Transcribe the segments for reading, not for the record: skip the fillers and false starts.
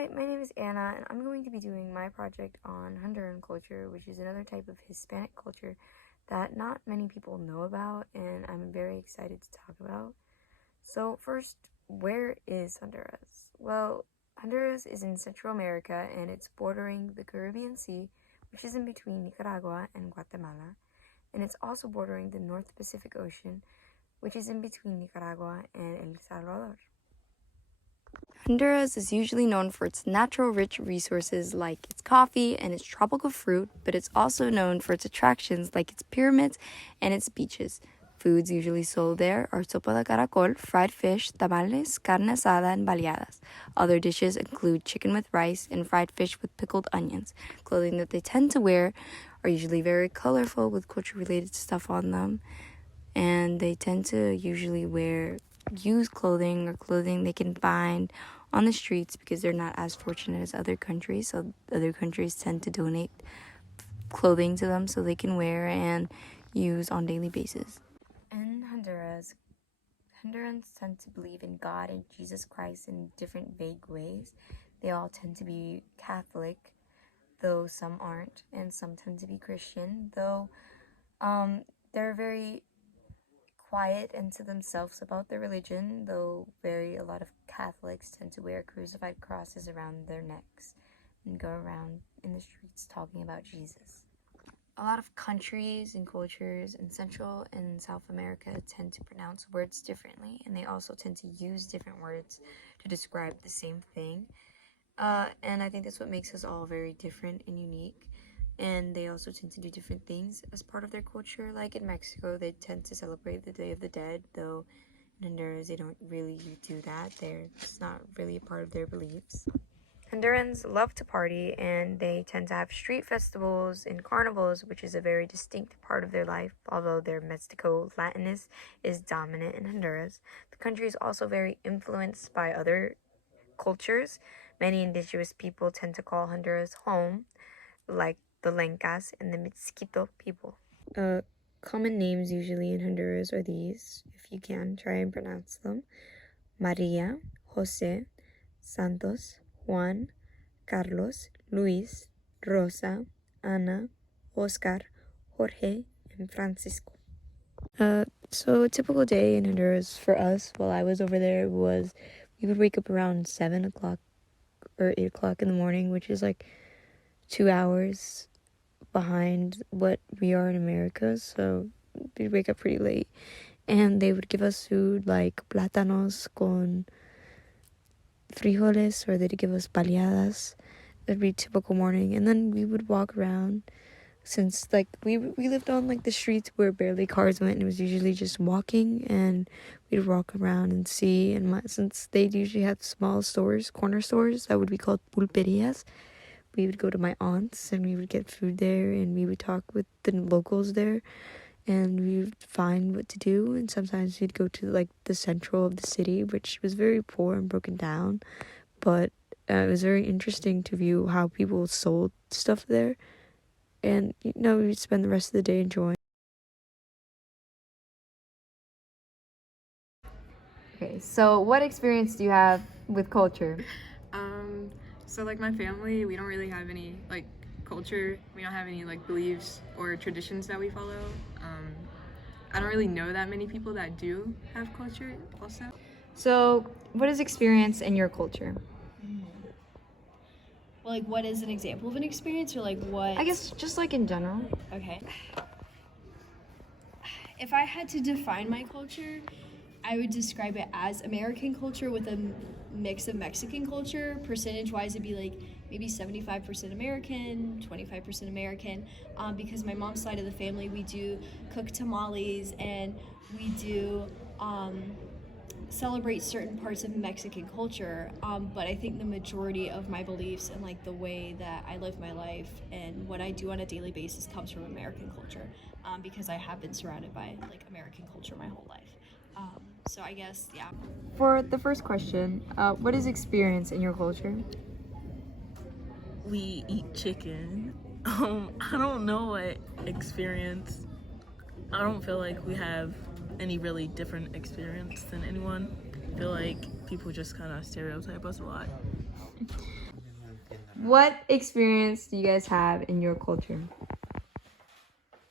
Hi, my name is Anna, and I'm going to be doing my project on Honduran culture, which is another type of Hispanic culture that not many people know about, and I'm very excited to talk about. So, first, where is Honduras? Well, Honduras is in Central America, and it's bordering the Caribbean Sea, which is in between Nicaragua and Guatemala, and it's also bordering the North Pacific Ocean, which is in between Nicaragua and El Salvador. Honduras is usually known for its natural rich resources like its coffee and its tropical fruit, but it's also known for its attractions like its pyramids and its beaches. Foods usually sold there are sopa de caracol, fried fish, tamales, carne asada, and baleadas. Other dishes include chicken with rice and fried fish with pickled onions. Clothing that they tend to wear are usually very colorful with culture-related stuff on them, and they tend to usually wear used clothing or clothing they can find on the streets because they're not as fortunate as other countries. So other countries tend to donate clothing to them so they can wear and use on daily basis. In Honduras, Hondurans tend to believe in God and Jesus Christ in different vague ways. They all tend to be Catholic, though some aren't, and some tend to be Christian, though they're very quiet and to themselves about their religion, though a lot of Catholics tend to wear crucified crosses around their necks and go around in the streets talking about Jesus. A lot of countries and cultures in Central and South America tend to pronounce words differently, and they also tend to use different words to describe the same thing. And I think that's what makes us all very different and unique. And they also tend to do different things as part of their culture. Like in Mexico, they tend to celebrate the Day of the Dead, though in Honduras, they don't really do that. It's not really a part of their beliefs. Hondurans love to party, and they tend to have street festivals and carnivals, which is a very distinct part of their life, although their Mestizo Latinist is dominant in Honduras. The country is also very influenced by other cultures. Many indigenous people tend to call Honduras home, like the Lencas and the Mixquito people. Common names usually in Honduras are these, if you can try and pronounce them: Maria, Jose, Santos, Juan, Carlos, Luis, Rosa, Ana, Oscar, Jorge, and Francisco. So a typical day in Honduras for us while I was over there was we would wake up around 7 o'clock or 8 o'clock in the morning, which is like 2 hours behind what we are in America, so we'd wake up pretty late. And they would give us food like plátanos con frijoles, or they'd give us baleadas. That'd be typical morning. And then we would walk around, since like we lived on like the streets where barely cars went, and it was usually just walking, and we'd walk around and see. And since they usually have small stores, corner stores that would be called pulperias, we would go to my aunt's and we would get food there, and we would talk with the locals there, and we would find what to do. And sometimes we'd go to like the central of the city, which was very poor and broken down, but it was very interesting to view how people sold stuff there. And we'd spend the rest of the day enjoying. Okay, so what experience do you have with culture? So like my family, we don't really have any like culture. We don't have any like beliefs or traditions that we follow. I don't really know that many people that do have culture also. So, what is experience in your culture? Well, like, what is an example of an experience, or like what? I guess just like in general. Okay. If I had to define my culture, I would describe it as American culture with a mix of Mexican culture. Percentage-wise, it'd be like maybe 75% American, 25% American. Because my mom's side of the family, we do cook tamales, and we do celebrate certain parts of Mexican culture. But I think the majority of my beliefs and like the way that I live my life and what I do on a daily basis comes from American culture, because I have been surrounded by like American culture my whole life. So I guess, yeah. For the first question, what is experience in your culture? We eat chicken. I don't know what experience. I don't feel like we have any really different experience than anyone. I feel like people just kind of stereotype us a lot. What experience do you guys have in your culture?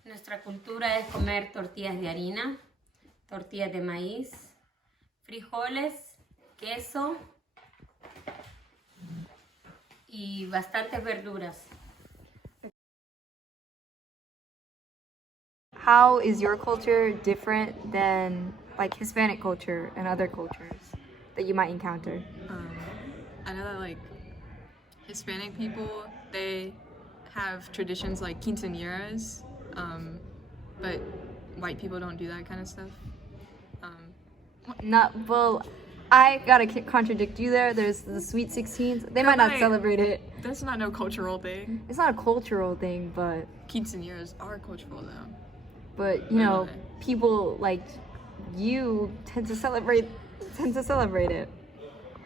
Nuestra cultura es comer tortillas de harina, tortillas de maíz, frijoles, queso y bastantes verduras. How is your culture different than like Hispanic culture and other cultures that you might encounter? I know that like Hispanic people, they have traditions like quinceañeras, but white people don't do that kind of stuff. Not well. I gotta contradict you there. There's the Sweet 16s. They might not Right. celebrate it. That's not no cultural thing. It's not a cultural thing, but Quinceañeras are cultural though. you know, people like you tend to celebrate it.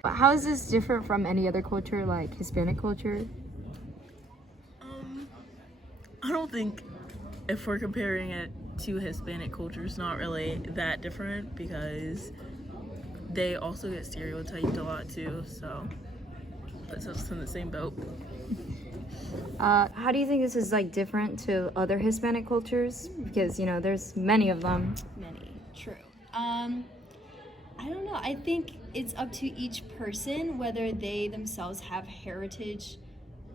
How is this different from any other culture, like Hispanic culture? I don't think if we're comparing it to Hispanic culture, it's not really that different because they also get stereotyped a lot too, so puts us in the same boat. How do you think this is like different to other Hispanic cultures? Because you know, there's many of them. Many, true. I don't know. I think it's up to each person whether they themselves have heritage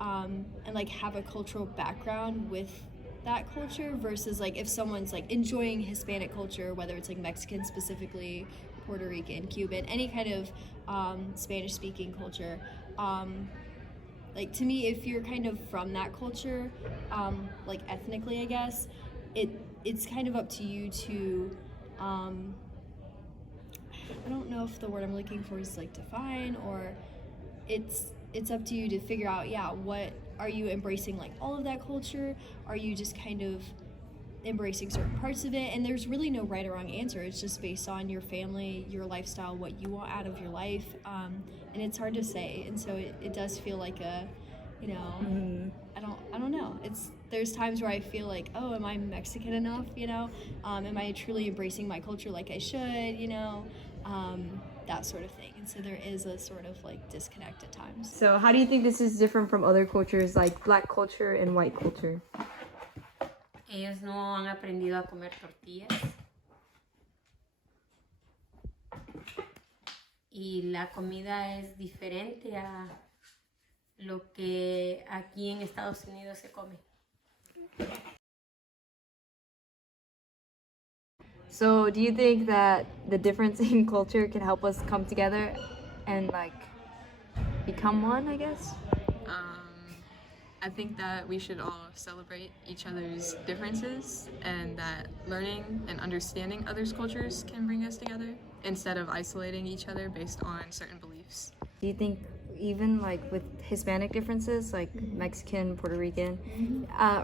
and like have a cultural background with that culture versus like if someone's like enjoying Hispanic culture, whether it's like Mexican specifically, Puerto Rican, Cuban, any kind of Spanish speaking culture. Like to me, if you're kind of from that culture, like ethnically, I guess, it's kind of up to you to I don't know if the word I'm looking for is like define, or it's up to you to figure out, yeah, what are you embracing, like all of that culture? Are you just kind of embracing certain parts of it? And there's really no right or wrong answer. It's just based on your family, your lifestyle, what you want out of your life, and it's hard to say. And so it does feel like a, you know, I don't know. There's times where I feel like, oh, am I Mexican enough? You know, am I truly embracing my culture like I should? You know, that sort of thing. And so there is a sort of like disconnect at times. So how do you think this is different from other cultures like Black culture and white culture? Ellos no han aprendido a comer tortillas. Y la comida es diferente a lo que aquí en Estados Unidos se come. So do you think that the difference in culture can help us come together and like become one, I guess? I think that we should all celebrate each other's differences, and that learning and understanding others' cultures can bring us together instead of isolating each other based on certain beliefs. Do you think even like with Hispanic differences, like Mexican, Puerto Rican,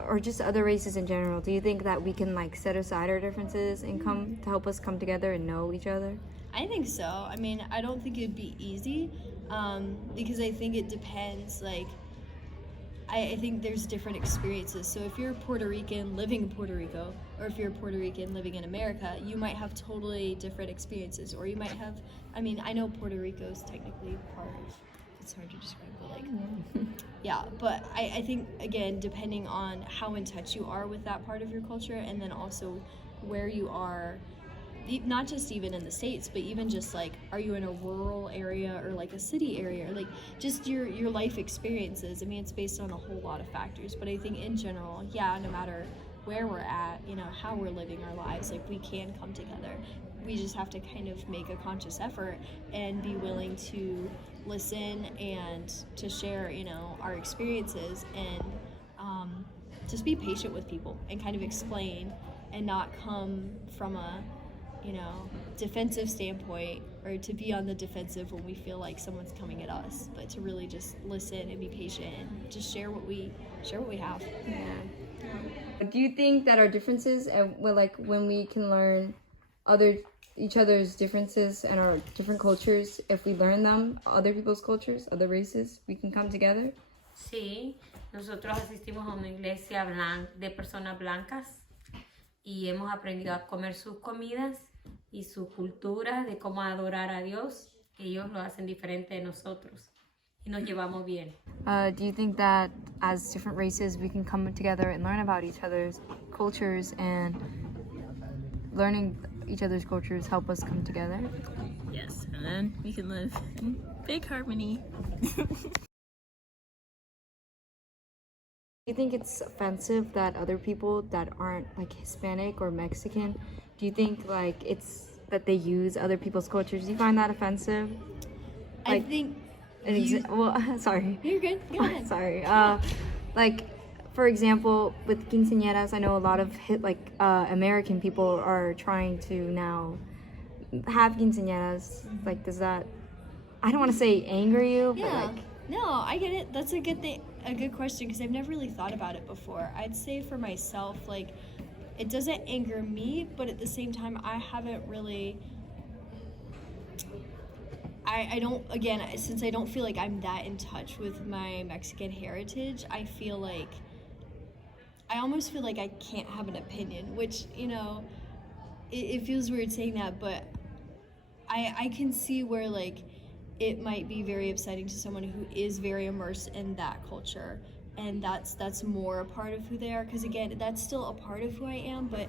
or just other races in general, do you think that we can like set aside our differences and come to help us come together and know each other? I think so. I mean, I don't think it'd be easy because I think it depends, like, I think there's different experiences. So if you're Puerto Rican living in Puerto Rico, or if you're Puerto Rican living in America, you might have totally different experiences. Or you might have, I mean, I know Puerto Rico is technically part of, it's hard to describe, but like, yeah. But I think, again, depending on how in touch you are with that part of your culture, and then also where you are, not just even in the States, but even just like, are you in a rural area or like a city area, or like just your life experiences. I mean, it's based on a whole lot of factors, but I think in general, yeah, no matter where we're at, you know, how we're living our lives, like we can come together. We just have to kind of make a conscious effort and be willing to listen and to share, you know, our experiences, and just be patient with people and kind of explain, and not come from a, you know, defensive standpoint, or to be on the defensive when we feel like someone's coming at us, but to really just listen and be patient and just share what we have. Yeah. Do you think that our differences, like when we can learn each other's differences and our different cultures, if we learn them, other people's cultures, other races, we can come together? Sí, nosotros asistimos a una iglesia de personas blancas y hemos aprendido a comer sus comidas y su cultura de cómo adorar a Dios. Ellos lo hacen diferente de nosotros. y nos llevamos bien. Do you think that as different races we can come together and learn about each other's cultures, and learning each other's cultures help us come together? Yes, and then we can live in big harmony. Do you think it's offensive that other people that aren't like Hispanic or Mexican, do you think like it's that they use other people's cultures? Do you find that offensive? I Like, think well, sorry. you're good. Go ahead. Sorry. Like, for example, with quinceañeras, I know a lot of American people are trying to now have quinceañeras. Like, does that? I don't want to say anger you, but Yeah. like, No, I get it. That's a good thing, a good question, because I've never really thought about it before. I'd say for myself, like, it doesn't anger me, but at the same time, I haven't really. I don't, again, since I don't feel like I'm that in touch with my Mexican heritage, I feel like I almost feel like I can't have an opinion, which, you know, it feels weird saying that, but I can see where, like, it might be very upsetting to someone who is very immersed in that culture, and that's more a part of who they are, because again, that's still a part of who I am, but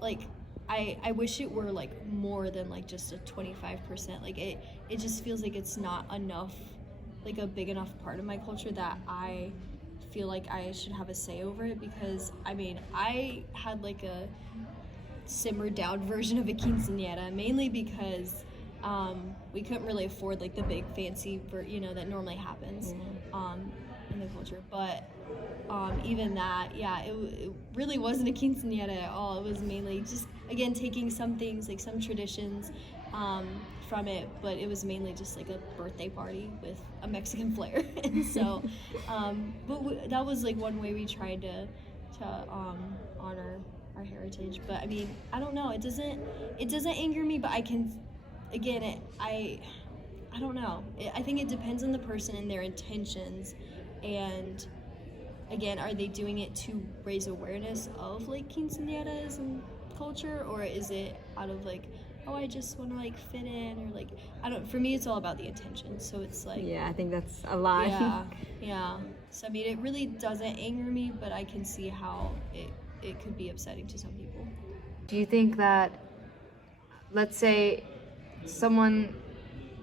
like I wish it were like more than like just a 25%. Like it just feels like it's not enough, like a big enough part of my culture that I feel like I should have a say over it, because I mean, I had like a simmered down version of a quinceañera, mainly because we couldn't really afford like the big fancy that normally happens in the culture, but even that, yeah, it really wasn't a quinceañera at all. It was mainly just, again, taking some things, like some traditions from it, but it was mainly just like a birthday party with a Mexican flair. And so, that was like one way we tried to honor our heritage. But I mean, I don't know. It doesn't anger me, but I can, again, I don't know. I think it depends on the person and their intentions, and again, are they doing it to raise awareness of like quinceañeras and culture, or is it out of like, oh, I just want to like fit in, or like, I don't, for me it's all about the intention. So it's like, yeah, I think that's a lie. yeah. So I mean, it really doesn't anger me, but I can see how it could be upsetting to some people. Do you think that, let's say, someone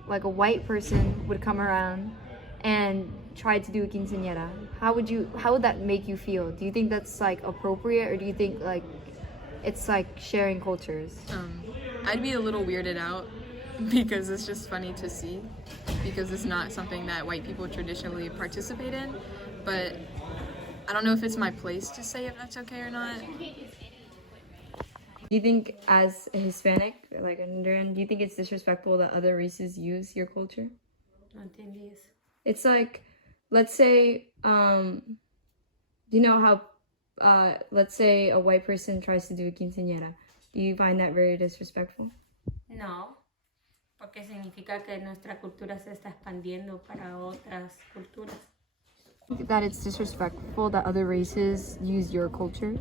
like a white person would come around and try to do a quinceañera, how would that make you feel? Do you think that's like appropriate, or do you think like it's like sharing cultures? I'd be a little weirded out because it's just funny to see, because it's not something that white people traditionally participate in, but I don't know if it's my place to say if that's okay or not. Do you think, as a Hispanic, like a Honduran, do you think it's disrespectful that other races use your culture? No entendí eso. It's like, let's say, you know how, let's say a white person tries to do a quinceañera. Do you find that very disrespectful? No, porque significa que nuestra cultura se está expandiendo para otras culturas. That it's disrespectful that other races use your culture?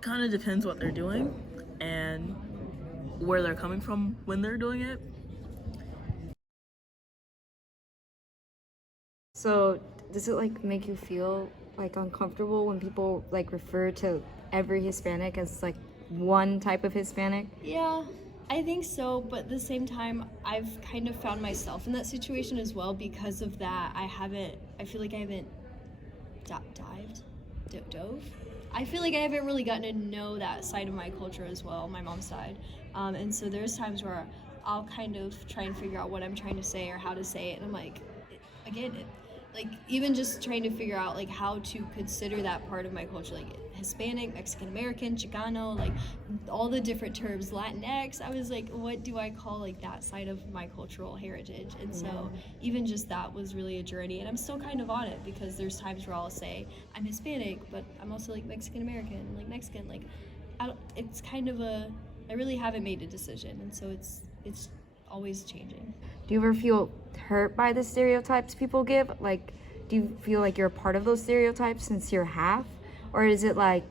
Kind of depends what they're doing and where they're coming from when they're doing it. So does it like make you feel like uncomfortable when people like refer to every Hispanic as like one type of Hispanic? Yeah, I think so, but at the same time, I've kind of found myself in that situation as well. Because of that, I feel like I haven't dove. I feel like I haven't really gotten to know that side of my culture as well, my mom's side. And so there's times where I'll kind of try and figure out what I'm trying to say or how to say it. And I'm like, again, like even just trying to figure out like how to consider that part of my culture, like Hispanic, Mexican American, Chicano, like all the different terms, Latinx. I was like, what do I call like that side of my cultural heritage? And so even just that was really a journey, and I'm still kind of on it, because there's times where I'll say I'm Hispanic, but I'm also like Mexican American, like Mexican, like it's kind of I really haven't made a decision, and so it's always changing. Do you ever feel hurt by the stereotypes people give? Like, do you feel like you're a part of those stereotypes since you're half? Or is it like,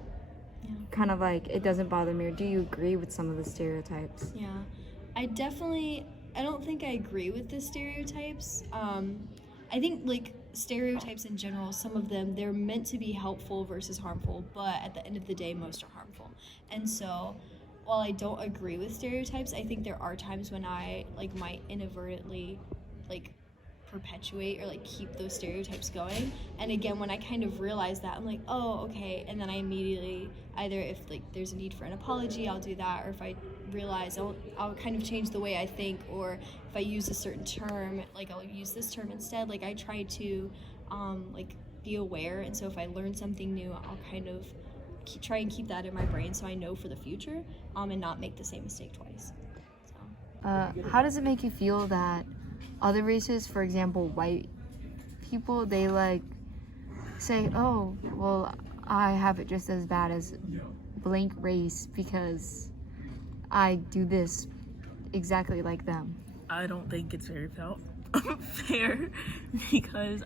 kind of like, it doesn't bother me? Or do you agree with some of the stereotypes? Yeah, I don't think I agree with the stereotypes. I think like stereotypes in general, some of them they're meant to be helpful versus harmful, but at the end of the day, most are harmful. And so, while I don't agree with stereotypes, I think there are times when I like might inadvertently like perpetuate or like keep those stereotypes going. And again, when I kind of realize that, I'm like, oh, okay. And then I immediately either if like there's a need for an apology, I'll do that, or if I realize I'll kind of change the way I think, or if I use a certain term, like I'll use this term instead. Like I try to like be aware, and so if I learn something new, I'll kind of try and keep that in my brain so I know for the future, and not make the same mistake twice. So. How does it make you feel that other races, for example, white people, they like say, oh, well, I have it just as bad as blank race because I do this exactly like them? I don't think it's very fair because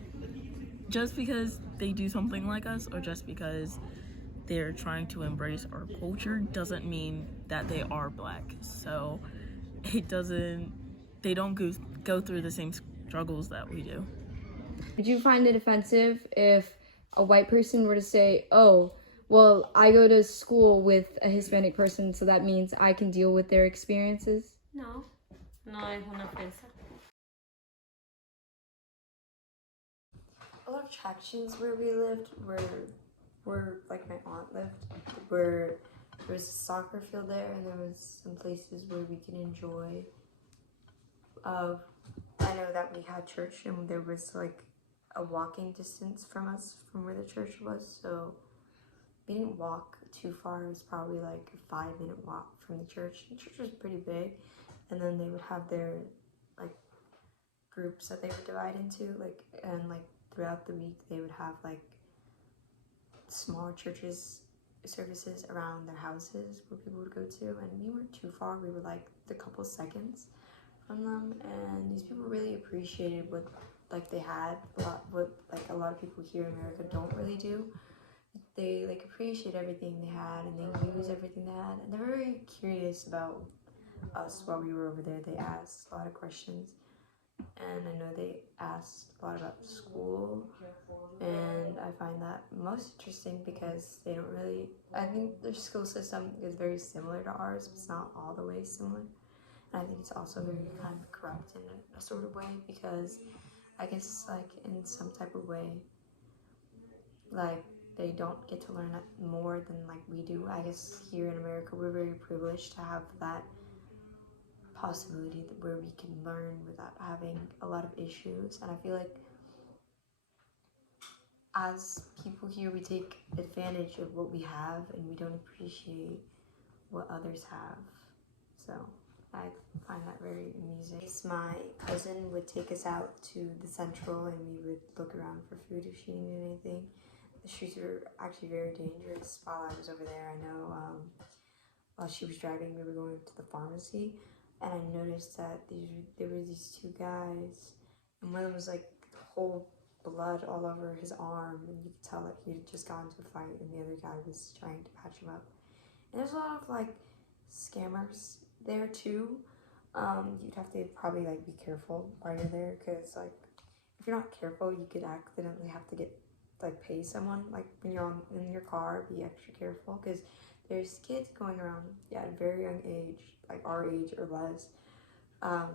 just because they do something like us or just because they're trying to embrace our culture doesn't mean that they are black. So they don't go through the same struggles that we do. Would you find it offensive if a white person were to say, oh, well, I go to school with a Hispanic person, so that means I can deal with their experiences? No, no es una ofensa. A lot of attractions where we lived were like my aunt lived, where there was a soccer field there and there was some places where we could enjoy. I know that we had church and there was like a walking distance from us from where the church was, so we didn't walk too far. It was probably like a 5-minute walk from the church. The church was pretty big, and then they would have their like groups that they would divide into, and throughout the week they would have like small churches services around their houses where people would go to, and we weren't too far. We were like a couple seconds from them, and these people really appreciated what like they had what like a lot of people here in America don't really do. They like appreciate everything they had and they use everything they had, and they're very curious about us while we were over there. They asked a lot of questions, and I know they asked a lot about school, and I find that most interesting because they don't really, I think their school system is very similar to ours, but it's not all the way similar. And I think it's also very kind of corrupt in a sort of way, because I guess like in some type of way, like they don't get to learn more than like we do. I guess here in America we're very privileged to have that possibility where we can learn without having a lot of issues. And I feel like as people here we take advantage of what we have and we don't appreciate what others have. So I find that very amusing. My cousin would take us out to the Central and we would look around for food if she needed anything. The streets were actually very dangerous while I was over there. I know while she was driving, we were going to the pharmacy, and I noticed that there were these two guys, and one of them was like whole blood all over his arm, and you could tell that he had just gotten into a fight, and the other guy was trying to patch him up. And there's a lot of like scammers there too. You'd have to probably like be careful while you're there, because like if you're not careful, you could accidentally have to pay someone. Like when you're in your car, be extra careful, because there's kids going around at a very young age, like our age or less,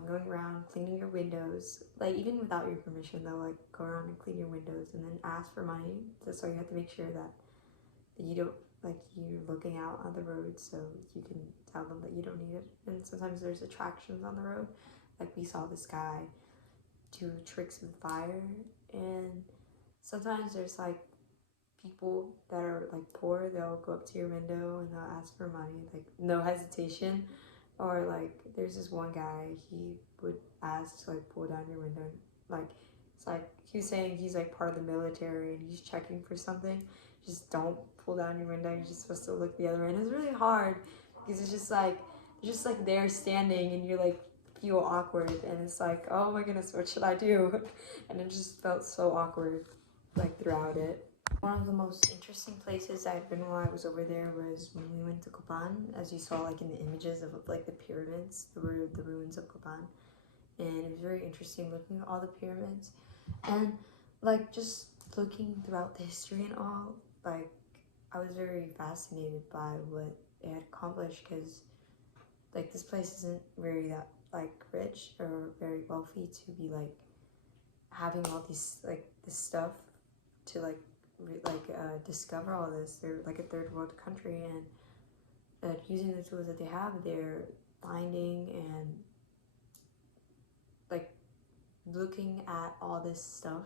going around cleaning your windows, like even without your permission. They'll like go around and clean your windows and then ask for money. So you have to make sure that you don't, like, you're looking out on the road so you can tell them that you don't need it. And sometimes there's attractions on the road, like we saw this guy do tricks with fire, and sometimes there's like people that are like poor, they'll go up to your window and they'll ask for money, like no hesitation. Or like there's this one guy, he would ask to like pull down your window, like it's like he's saying he's like part of the military and he's checking for something. Just don't pull down your window, you're just supposed to look the other way. And it's really hard because it's just like there standing and you're like feel awkward, and it's like, oh my goodness, what should I do? And it just felt so awkward like throughout it. One of the most interesting places I've been while I was over there was when we went to Copan, as you saw like in the images of like the pyramids, the ruins of Copan. And it was very interesting looking at all the pyramids. And like just looking throughout the history and all, like I was very fascinated by what it had accomplished because like this place isn't very that like rich or very wealthy to be like having all these like this stuff to like discover all this. They're like a third world country, and using the tools that they have, they're finding and like looking at all this stuff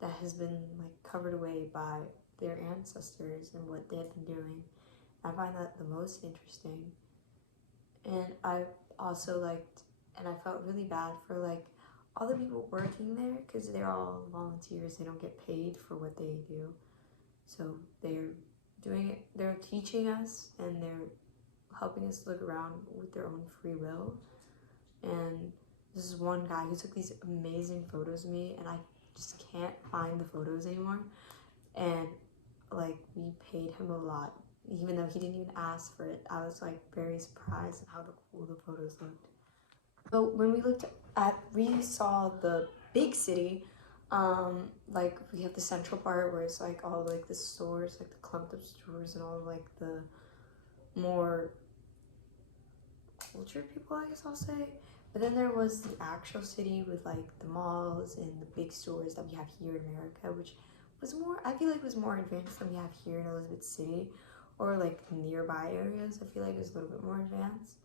that has been like covered away by their ancestors and what they have been doing. I find that the most interesting. And I also liked, and I felt really bad for like all the people working there because they're all volunteers. They don't get paid for what they do. So they're doing it, they're teaching us and they're helping us look around with their own free will. And this is one guy who took these amazing photos of me, and I just can't find the photos anymore. And like we paid him a lot, even though he didn't even ask for it. I was like very surprised at how cool the photos looked. So when we saw the big city, like we have the central part where it's like all like the stores, like the clumped up stores and all like the more cultured people, I guess I'll say. But then there was the actual city with like the malls and the big stores that we have here in America, which was more, I feel like was more advanced than we have here in Elizabeth City or like nearby areas. I feel like it was a little bit more advanced.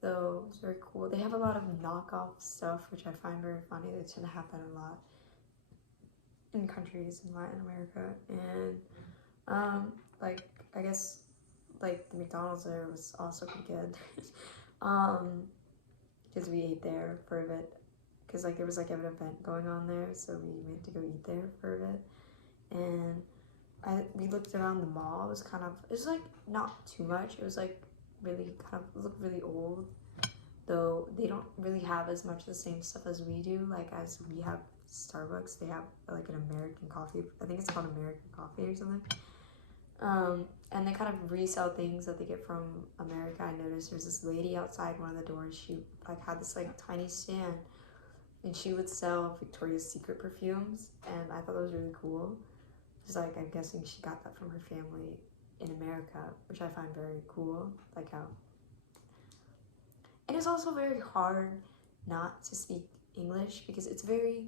Though it's very cool. They have a lot of knockoff stuff, which I find very funny. It tend to happen a lot in countries in Latin America. And like I guess like the McDonald's there was also pretty good. Because we ate there for a bit. Because like there was like an event going on there, so we went to go eat there for a bit. And we looked around the mall. It was like not too much. It was like really kind of looked really old, though they don't really have as much of the same stuff as we do. Like as we have Starbucks, they have like an American coffee. I think it's called American coffee or something. And they kind of resell things that they get from America. I noticed there's this lady outside one of the doors. She like had this like tiny stand, and she would sell Victoria's Secret perfumes, and I thought that was really cool. It's like I'm guessing she got that from her family in America, which I find very cool. Like how, and it's also very hard not to speak English because it's very,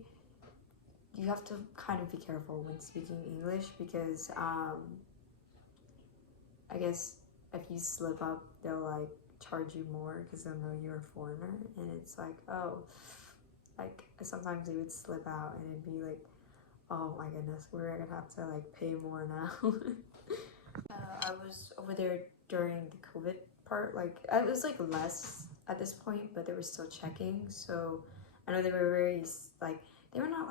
you have to kind of be careful when speaking English because I guess if you slip up, they'll like charge you more because they'll know you're a foreigner. And it's like, oh, like sometimes they would slip out and it'd be like, oh my goodness, we're gonna have to like pay more now. I was over there during the COVID part. Like I was like less at this point, but they were still checking. So I know they were very like, they were not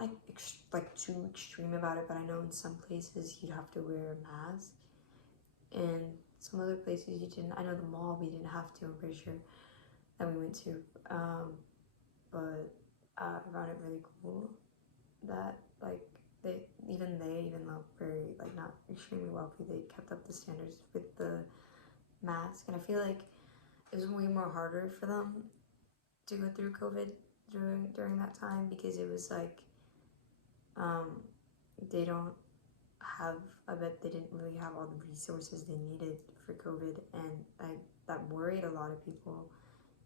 like too extreme about it, but I know in some places you'd have to wear a mask. And some other places you didn't. I know the mall we didn't have to, I'm pretty sure, that we went to. But I found it really cool that like even though very like not extremely wealthy, they kept up the standards with the mask. And I feel like it was way more harder for them to go through COVID during that time because it was like they don't have, I bet they didn't really have all the resources they needed for COVID, and that worried a lot of people,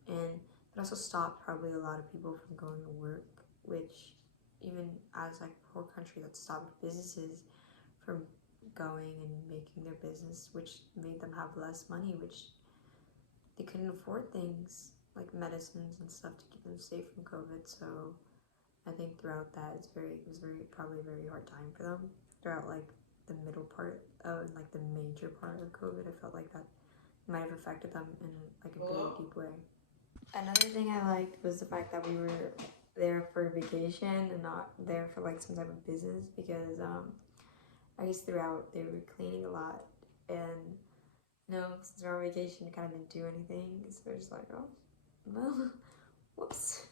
and it also stopped probably a lot of people from going to work, which even as like a whole country that stopped businesses from going and making their business, which made them have less money, which they couldn't afford things like medicines and stuff to keep them safe from COVID. So I think throughout that it was probably a very hard time for them throughout like the middle part of like the major part of COVID. I felt like that might have affected them in like a really deep way. Another thing I liked was the fact that we were there for vacation and not there for like some type of business because I guess throughout they were cleaning a lot, and since we're on vacation you kind of didn't do anything, so we're just like, oh well, whoops.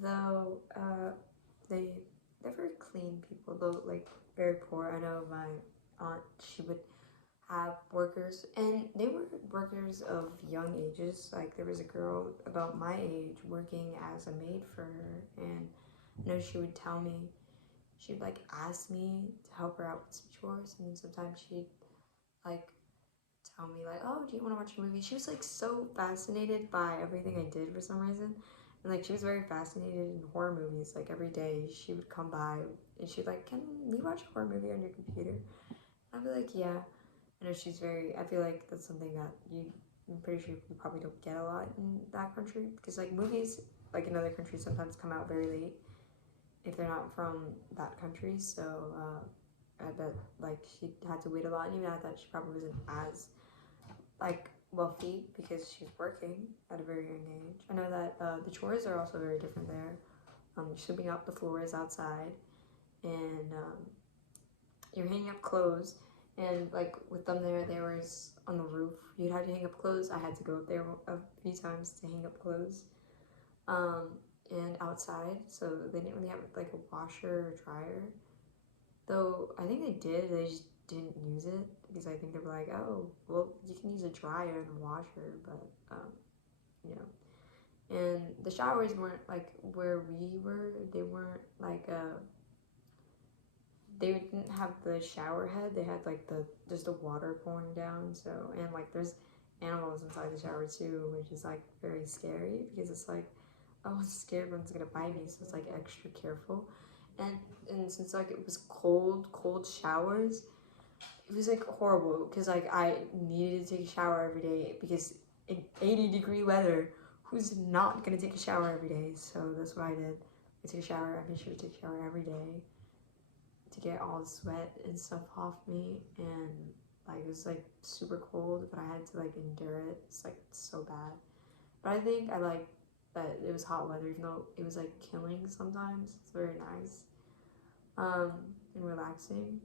Though they're very clean people, though like very poor. I know my aunt, she would have workers, and they were workers of young ages. Like there was a girl about my age working as a maid for her, and I know she would tell me, she'd like ask me to help her out with some chores, and then sometimes she'd like tell me like, oh, do you want to watch a movie? She was like so fascinated by everything I did for some reason, and like she was very fascinated in horror movies. Like every day she would come by and she'd like, can we watch a horror movie on your computer? I'd be like, yeah. I know she's very, I feel like that's something that I'm pretty sure you probably don't get a lot in that country, because like movies like in other countries sometimes come out very late if they're not from that country. So I bet like she had to wait a lot, and even I thought she probably wasn't as like wealthy because she's working at a very young age. I know that the chores are also very different there. You're sweeping up the floors outside, and you're hanging up clothes. And like with them there was on the roof. You'd have to hang up clothes. I had to go up there a few times to hang up clothes. And outside, so they didn't really have like a washer or dryer. Though I think they did, they just didn't use it because I think they were like, oh, well, you can use a dryer and a washer, but you know. And the showers weren't like where we were. They weren't like they didn't have the shower head. They had like just the water pouring down. So, and like there's animals inside the shower too, which is like very scary because it's like, oh, I'm scared one's gonna bite me, so it's like extra careful. And since like it was cold showers, it was like horrible because like I needed to take a shower every day because in 80-degree weather, who's not gonna take a shower every day? So that's what I did. I took a shower. I made sure to take a shower every day to get all the sweat and stuff off me, and like it was like super cold, but I had to like endure it. It's like so bad. But I think I like that it was hot weather, even though it was like killing sometimes. It's very nice and relaxing.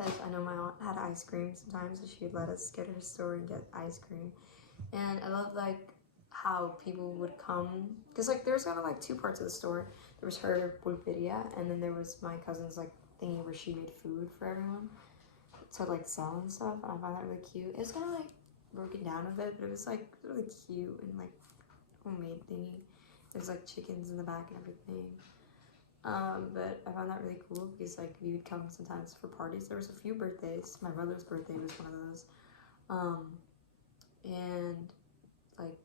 Like I know my aunt had ice cream sometimes, so she would let us get her store and get ice cream. And I love like how people would come, because like there was kind of like two parts of the store. There was her pulperia, and then there was my cousin's like thingy where she made food for everyone to like sell and stuff. And I find that really cute. It was kind of like broken down a bit, but it was like really cute and like homemade thingy. There's like chickens in the back and everything. But I found that really cool because like we would come sometimes for parties. There was a few birthdays. My brother's birthday was one of those. And like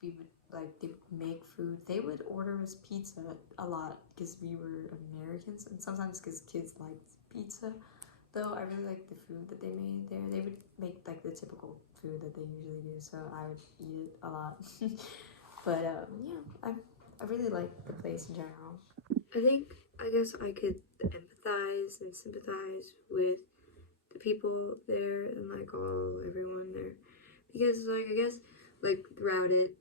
we would like they would make food. They would order us pizza a lot because we were Americans, and sometimes because kids liked pizza. Though I really liked the food that they made there. They would make like the typical food that they usually do, so I would eat it a lot. But yeah, I really like the place in general. I guess I could empathize and sympathize with the people there and like everyone there, because like I guess like throughout it,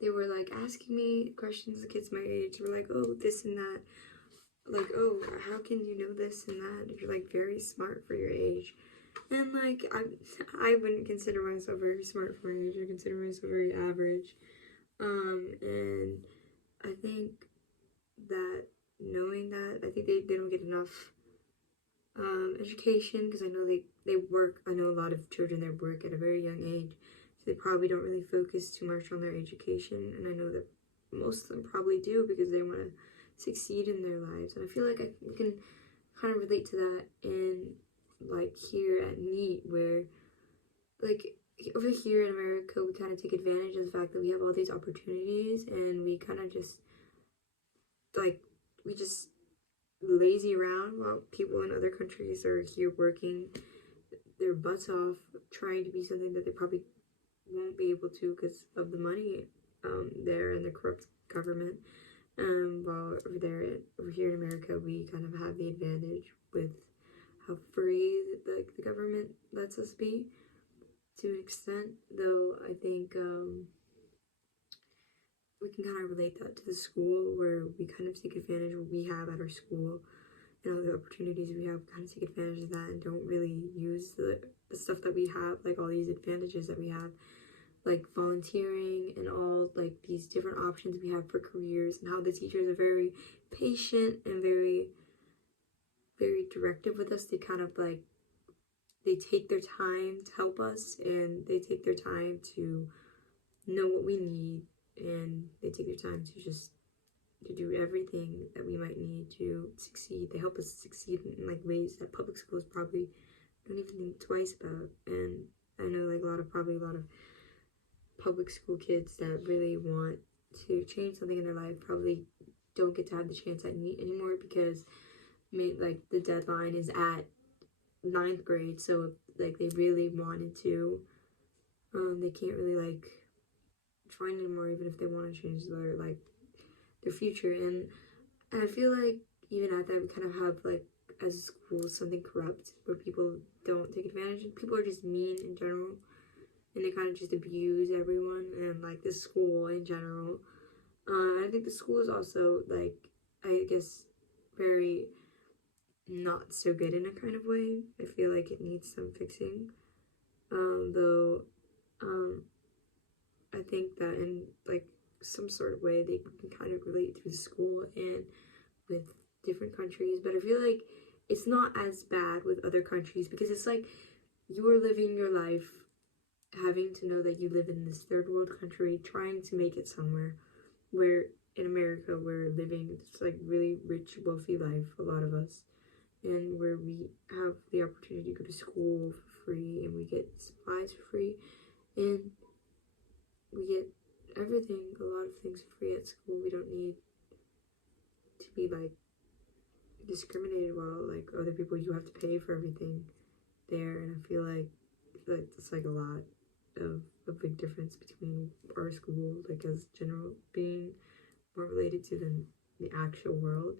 they were like asking me questions. The kids my age were like, oh, this and that, like, oh, how can you know this and that? You're like very smart for your age. And like I wouldn't consider myself very smart for my age. I consider myself very average. And I think that knowing that, I think they don't get enough education, because I know they work. I know a lot of children there work at a very young age, so they probably don't really focus too much on their education. And I know that most of them probably do because they want to succeed in their lives. And I feel like I can kind of relate to that in like here at NEAT, where like over here in America we kind of take advantage of the fact that we have all these opportunities, and we kind of just like we just lazy around while people in other countries are here working their butts off trying to be something that they probably won't be able to because of the money there and the corrupt government. While over here in America, we kind of have the advantage with how free the government lets us be to an extent. Though I think we can kind of relate that to the school, where we kind of take advantage of what we have at our school and all the opportunities we have, kind of take advantage of that and don't really use the stuff that we have, like all these advantages that we have, like volunteering and all like these different options we have for careers, and how the teachers are very patient and very, very directive with us. They kind of like, they take their time to help us, and they take their time to know what we need, and they take their time to just to do everything that we might need to succeed. They help us succeed in like ways that public schools probably don't even think twice about. And I know like probably a lot of public school kids that really want to change something in their life probably don't get to have the chance anymore, because like the deadline is at ninth grade. So if like they really wanted to, they can't really like join anymore, even if they want to change their future. And I feel like even at that, we kind of have like as a school something corrupt where people don't take advantage, and people are just mean in general, and they kind of just abuse everyone and like the school in general. I think the school is also like, I guess, very not so good in a kind of way. I feel like it needs some fixing. Though I think that in like some sort of way they can kind of relate through the school and with different countries. But I feel like it's not as bad with other countries, because it's like you are living your life having to know that you live in this third world country, trying to make it somewhere, where in America we're living this like really rich, wealthy life, a lot of us, and where we have the opportunity to go to school for free, and we get supplies for free, and we get everything, a lot of things for free at school. We don't need to be like discriminated while like other people, you have to pay for everything there. And I feel like it's like a lot of a big difference between our school, like as general being more related to the actual world.